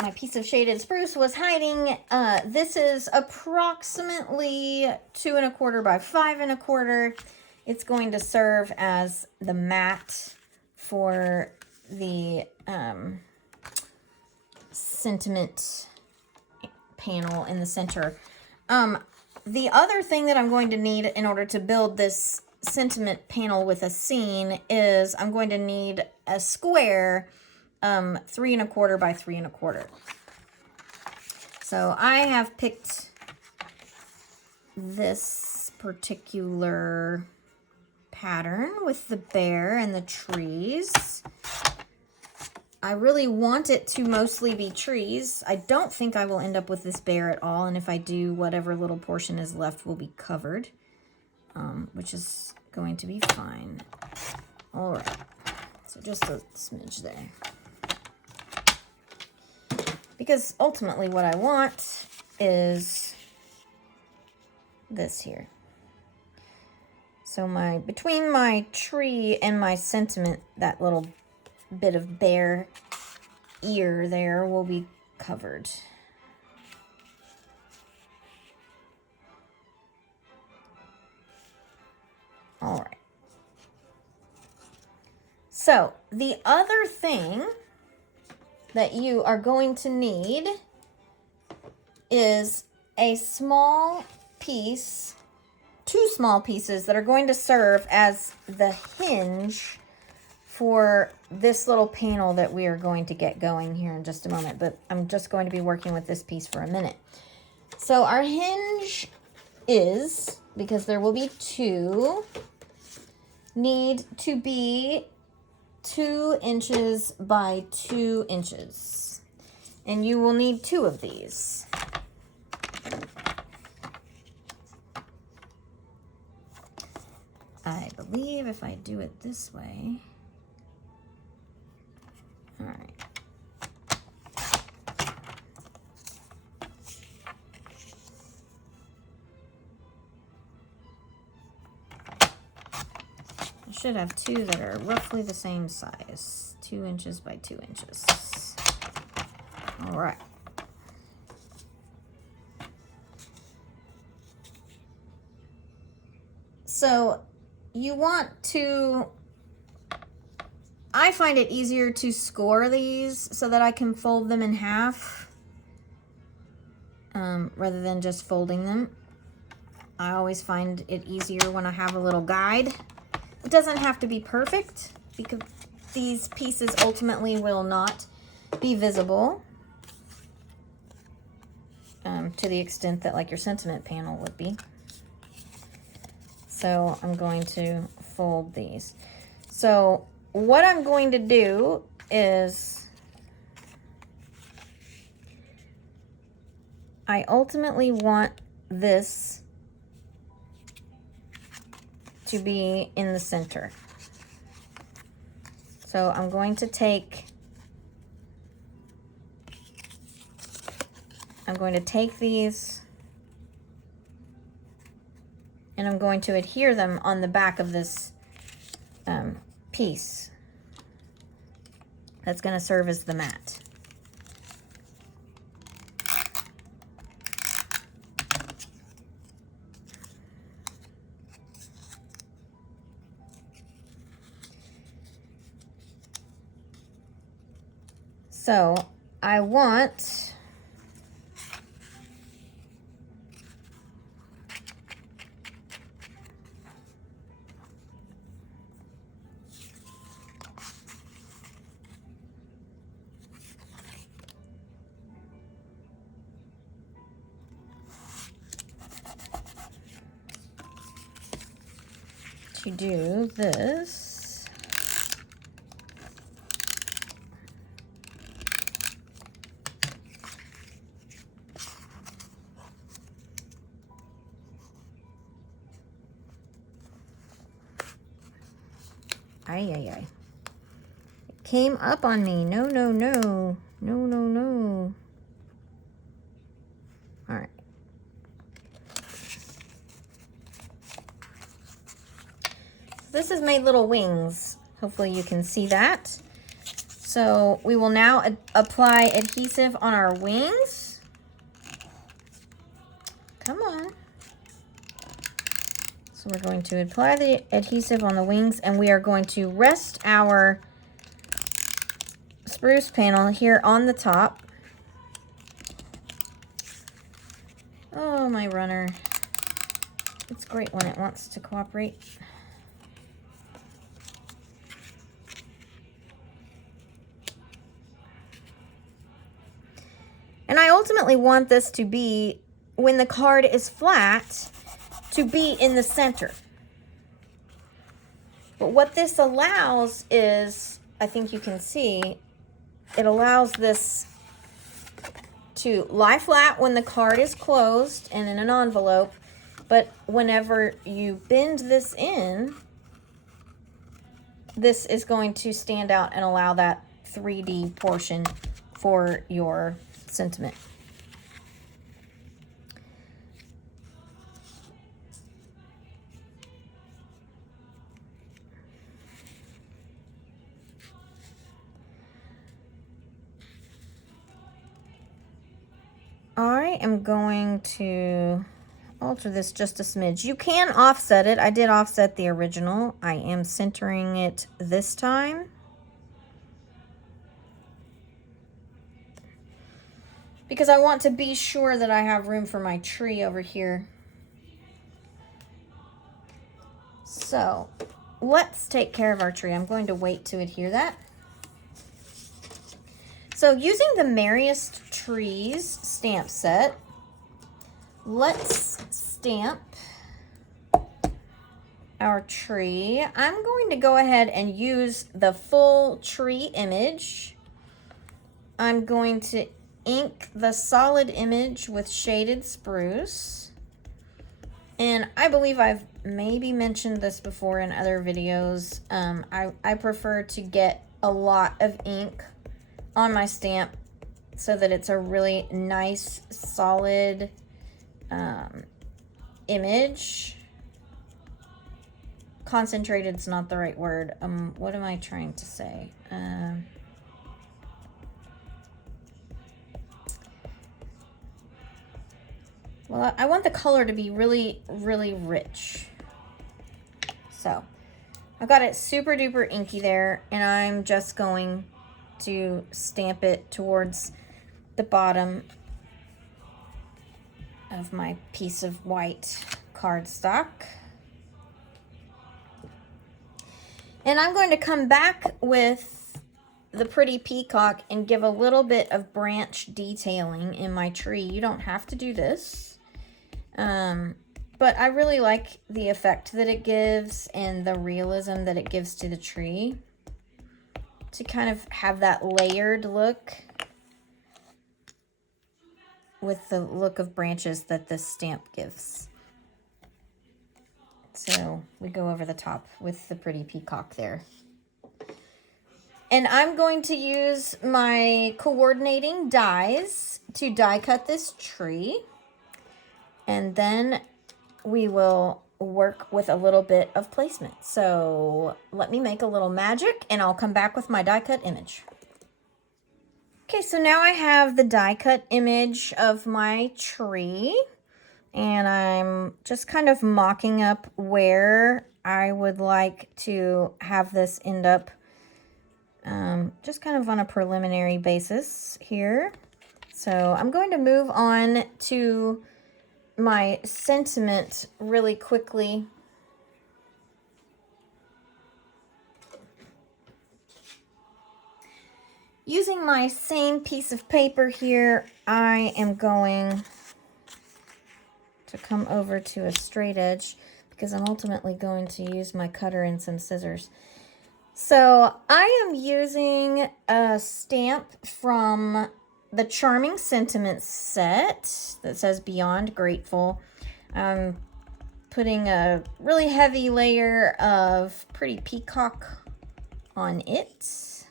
my piece of shaded spruce was hiding. This is approximately 2 1/4 by 5 1/4. It's going to serve as the mat for the sentiment panel in the center. The other thing that I'm going to need in order to build this sentiment panel with a scene is I'm going to need a square 3 1/4 by 3 1/4. So I have picked this particular pattern with the bear and the trees. I really want it to mostly be trees. I don't think I will end up with this bear at all, and if I do, whatever little portion is left will be covered, which is going to be fine. All right, so just a smidge there. Because ultimately what I want is this here. So between my tree and my sentiment, that little bit of bare ear there will be covered. All right. So the other thing that you are going to need is a small piece, two small pieces that are going to serve as the hinge for this little panel that we are going to get going here in just a moment, but I'm just going to be working with this piece for a minute. So our hinge is, because there will be two, need to be 2 inches by 2 inches. And you will need 2 of these. I believe if I do it this way. All right. I should have 2 that are roughly the same size. 2 inches by 2 inches. All right. So you want to, I find it easier to score these so that I can fold them in half rather than just folding them. I always find it easier when I have a little guide. It doesn't have to be perfect because these pieces ultimately will not be visible to the extent that like your sentiment panel would be. So I'm going to fold these. So what I'm going to do is I ultimately want this to be in the center. So I'm going to take these and I'm going to adhere them on the back of this piece that's going to serve as the mat. So I want to do this. Ay, ay, ay. It came up on me. No, no, no. No, no, no. All right. This has made little wings. Hopefully you can see that. So we will now apply adhesive on our wings. Come on. So we're going to apply the adhesive on the wings and we are going to rest our spruce panel here on the top. Oh, my runner. It's great when it wants to cooperate. And I ultimately want this to be, when the card is flat, to be in the center. But what this allows is, I think you can see, it allows this to lie flat when the card is closed and in an envelope, but whenever you bend this in, this is going to stand out and allow that 3D portion for your sentiment. I am going to alter this just a smidge. You can offset it. I did offset the original. I am centering it this time. Because I want to be sure that I have room for my tree over here. So let's take care of our tree. I'm going to wait to adhere that. So using the Merriest Trees stamp set, let's stamp our tree. I'm going to go ahead and use the full tree image. I'm going to ink the solid image with shaded spruce. And I believe I've maybe mentioned this before in other videos. I prefer to get a lot of ink on my stamp so that it's a really nice, solid image. Concentrated's not the right word. What am I trying to say? Well, I want the color to be really, really rich. So, I've got it super duper inky there, and I'm just going to stamp it towards the bottom of my piece of white cardstock. And I'm going to come back with the pretty peacock and give a little bit of branch detailing in my tree. You don't have to do this. But I really like the effect that it gives and the realism that it gives to the tree. To kind of have that layered look with the look of branches that this stamp gives. So we go over the top with the pretty peacock there. And I'm going to use my coordinating dies to die cut this tree. And then we will work with a little bit of placement. So let me make a little magic and I'll come back with my die cut image. Okay, so now I have the die cut image of my tree. And I'm just kind of mocking up where I would like to have this end up. Just kind of on a preliminary basis here. So I'm going to move on to my sentiment really quickly. Using my same piece of paper here, I am going to come over to a straight edge because I'm ultimately going to use my cutter and some scissors. So I am using a stamp from the Charming Sentiments set that says Beyond Grateful. I'm putting a really heavy layer of pretty peacock on it.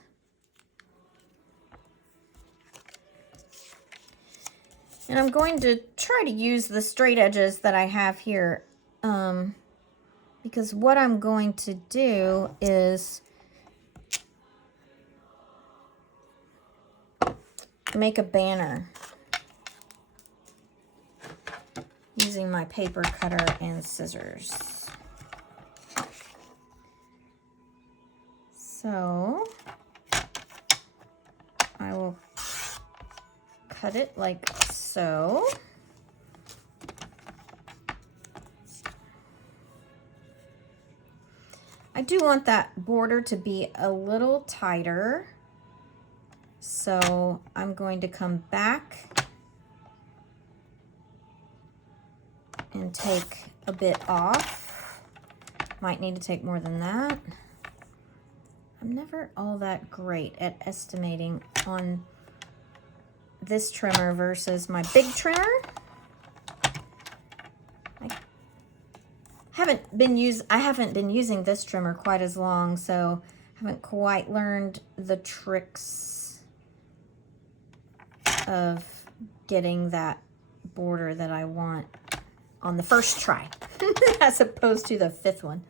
And I'm going to try to use the straight edges that I have here because what I'm going to do is make a banner using my paper cutter and scissors. So I will cut it like so. I do want that border to be a little tighter. So I'm going to come back and take a bit off. Might need to take more than that. I'm never all that great at estimating on this trimmer versus my big trimmer. I haven't been using this trimmer quite as long, so I haven't quite learned the tricks of getting that border that I want on the first try as opposed to the fifth one.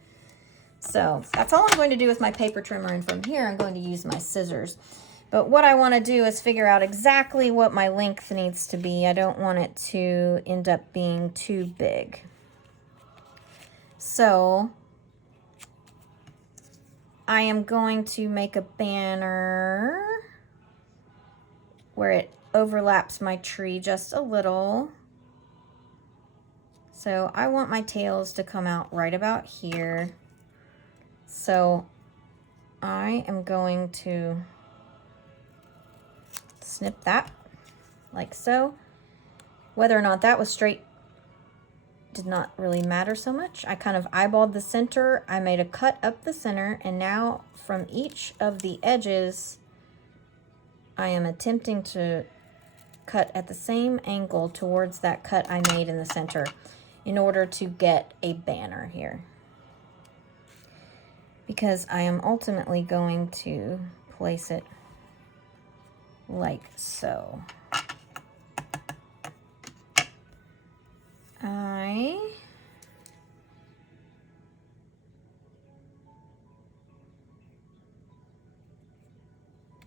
So that's all I'm going to do with my paper trimmer, and from here I'm going to use my scissors. But what I want to do is figure out exactly what my length needs to be. I don't want it to end up being too big. So I am going to make a banner where it overlaps my tree just a little. So I want my tails to come out right about here. So I am going to snip that like so. Whether or not that was straight did not really matter so much. I kind of eyeballed the center. I made a cut up the center, and now from each of the edges, I am attempting to cut at the same angle towards that cut I made in the center in order to get a banner here. Because I am ultimately going to place it like so.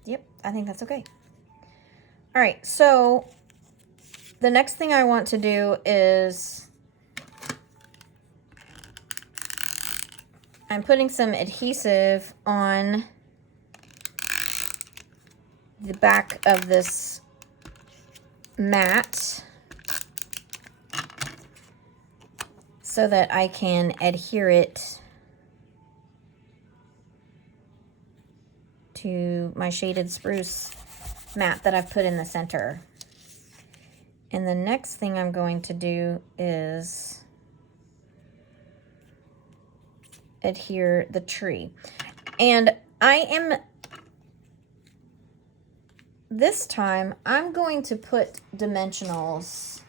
Yep, I think that's okay. All right, so the next thing I want to do is I'm putting some adhesive on the back of this mat so that I can adhere it to my shaded spruce mat that I've put in the center. And the next thing I'm going to do is adhere the tree. And this time I'm going to put dimensionals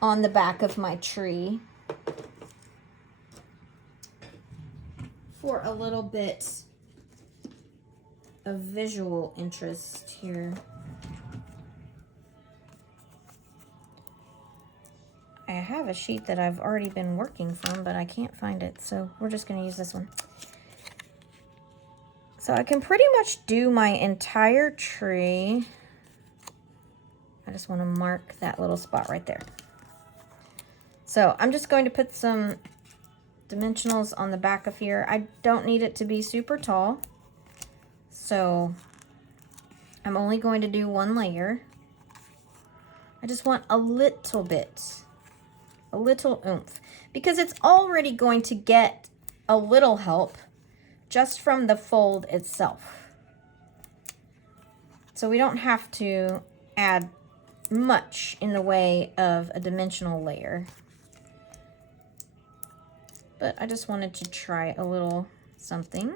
on the back of my tree for a little bit of visual interest here. I have a sheet that I've already been working from, but I can't find it, so we're just going to use this one. So I can pretty much do my entire tree. I just want to mark that little spot right there. So I'm just going to put some dimensionals on the back of here. I don't need it to be super tall, so I'm only going to do one layer. I just want a little bit, a little oomph, because it's already going to get a little help just from the fold itself. So we don't have to add much in the way of a dimensional layer. But I just wanted to try a little something,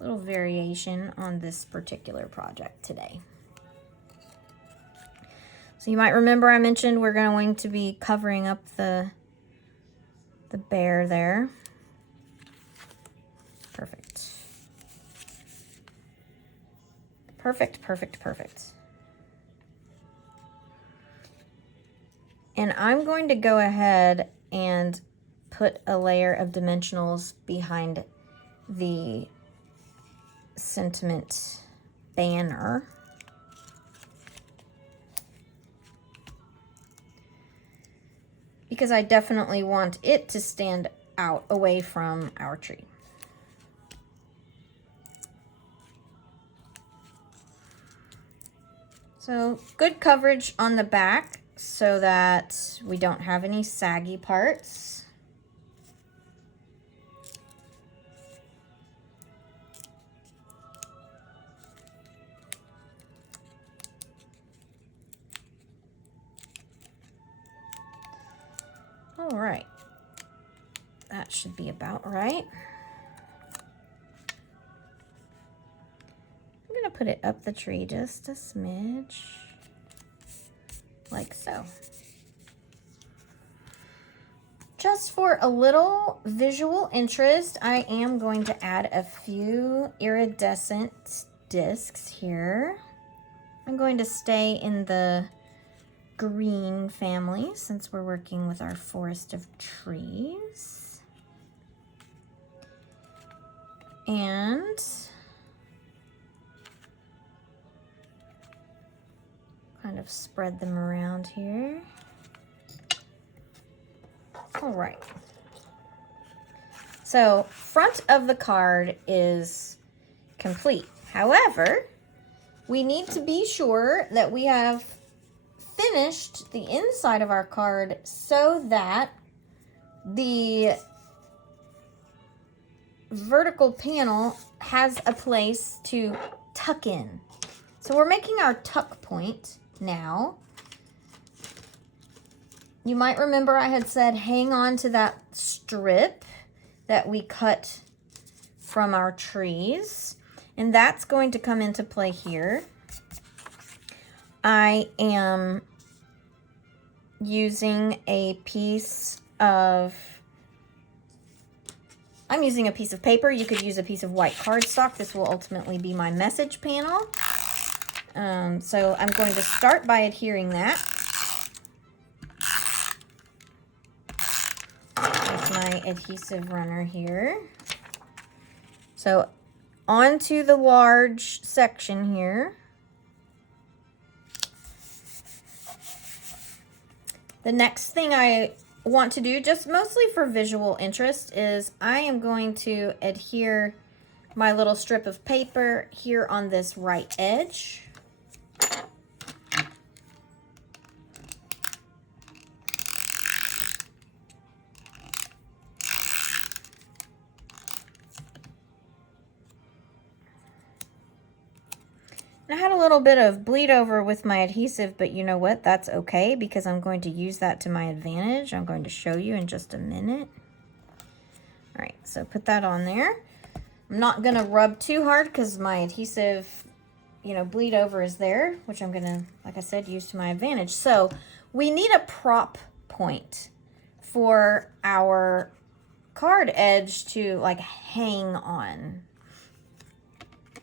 a little variation on this particular project today. So you might remember I mentioned we're going to be covering up the bear there. Perfect. Perfect, perfect, perfect. And I'm going to go ahead and put a layer of dimensionals behind the sentiment banner. Because I definitely want it to stand out away from our tree. So good coverage on the back so that we don't have any saggy parts. All right, that should be about right. I'm gonna put it up the tree just a smidge, like so. Just for a little visual interest, I am going to add a few iridescent discs here. I'm going to stay in the green family since we're working with our forest of trees. And of spread them around here. All right. So front of the card is complete. However, we need to be sure that we have finished the inside of our card so that the vertical panel has a place to tuck in. So we're making our tuck point now. You might remember I had said hang on to that strip that we cut from our trees, and that's going to come into play here. I am using a piece of paper. You could use a piece of white cardstock. This will ultimately be my message panel. So I'm going to start by adhering that. My adhesive runner here. So onto the large section here. The next thing I want to do, just mostly for visual interest, is I am going to adhere my little strip of paper here on this right edge. I had a little bit of bleed over with my adhesive, but you know what? That's okay because I'm going to use that to my advantage. I'm going to show you in just a minute. All right, so put that on there. I'm not going to rub too hard because my adhesive, bleed over is there, which I'm going to, like I said, use to my advantage. So we need a prop point for our card edge to like hang on.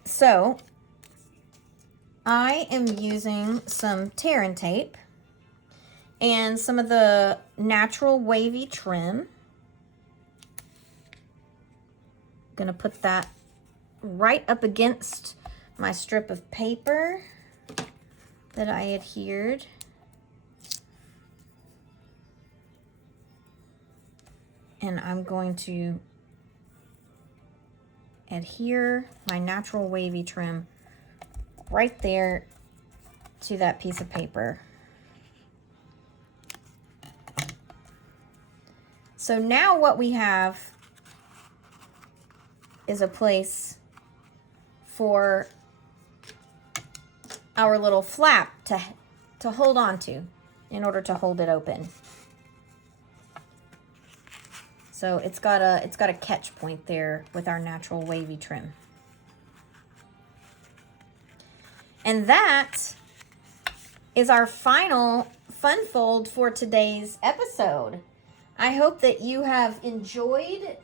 So I am using some tear and tape and some of the natural wavy trim. I'm gonna put that right up against my strip of paper that I adhered. And I'm going to adhere my natural wavy trim right there to that piece of paper. So now what we have is a place for our little flap to hold on to in order to hold it open. So it's got a catch point there with our natural wavy trim. And that is our final fun fold for today's episode. I hope that you have enjoyed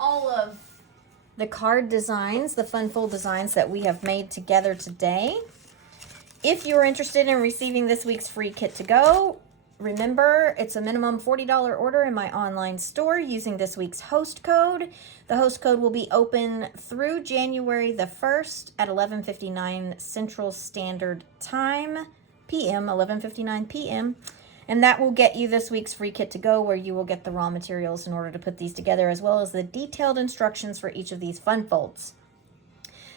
all of the card designs, the fun fold designs that we have made together today. If you're interested in receiving this week's free kit to go, remember it's a minimum $40 order in my online store using this week's host code. The host code will be open through January the 1st at 11:59 Central Standard Time, PM, 11:59 PM. And that will get you this week's free kit to go, where you will get the raw materials in order to put these together, as well as the detailed instructions for each of these fun folds.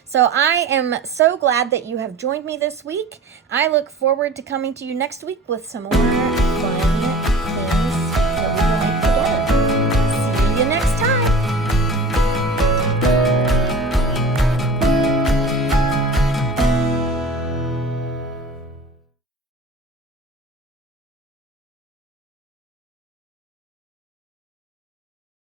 So I am so glad that you have joined me this week. I look forward to coming to you next week with some more fun